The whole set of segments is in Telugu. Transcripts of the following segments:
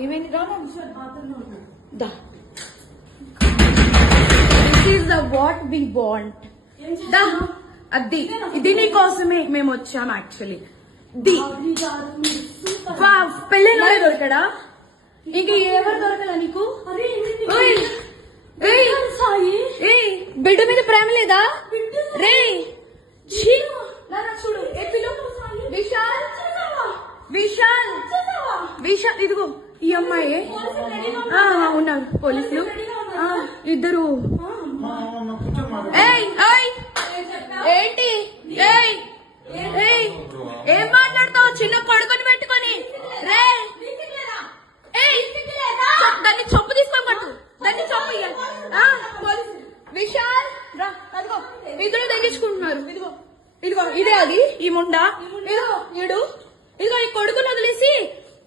ఏమైంది దా this is the what we want దా అది ఇది నీ కోసమే మేము వచ్చాం యాక్చువల్లీ పెళ్ళిలోనే దొరకడా ఇంక ఎవరు దొరకదా నీకు బిడ్డ మీద ప్రేమ లేదా రే చూడు విశాల్ విశాల్ విశాల్ ఇదిగో ఈ అమ్మాయి ఉన్నారు పోలీసులు ఇద్దరు ఏంటి ఏం మాట్లాడతావు చిన్న కొడుకుని పెట్టుకొని రే దాన్ని చొప్పు తీసుకొని పట్టు దాన్ని చొప్పు విశాల్ రా అదిగో ఇద్దరు తగ్గించుకుంటున్నారు ఇదిగో ఇదిగో ఇదే అది ఈ ముండా ఇదిగో ఇదిగో ఈ కొడుకుని వదిలేసి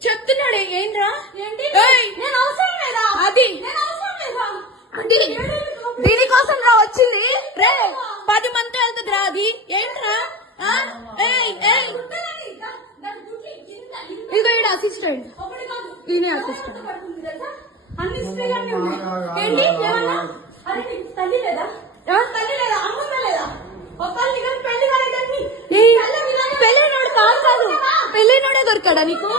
చెప్తున్నాడే ఏంట్రా అది దీనికోసం రా వచ్చింది రే 10 మంది వెళ్తుంది రా అది ఏంట్రా ఇదిగో ఈడ అసిస్టెంట్ ఈయనే అసిస్టెంట్ ఏంటి పెళ్ళైనోడు కాదు పెళ్ళైనోడే దొరకడా నీకు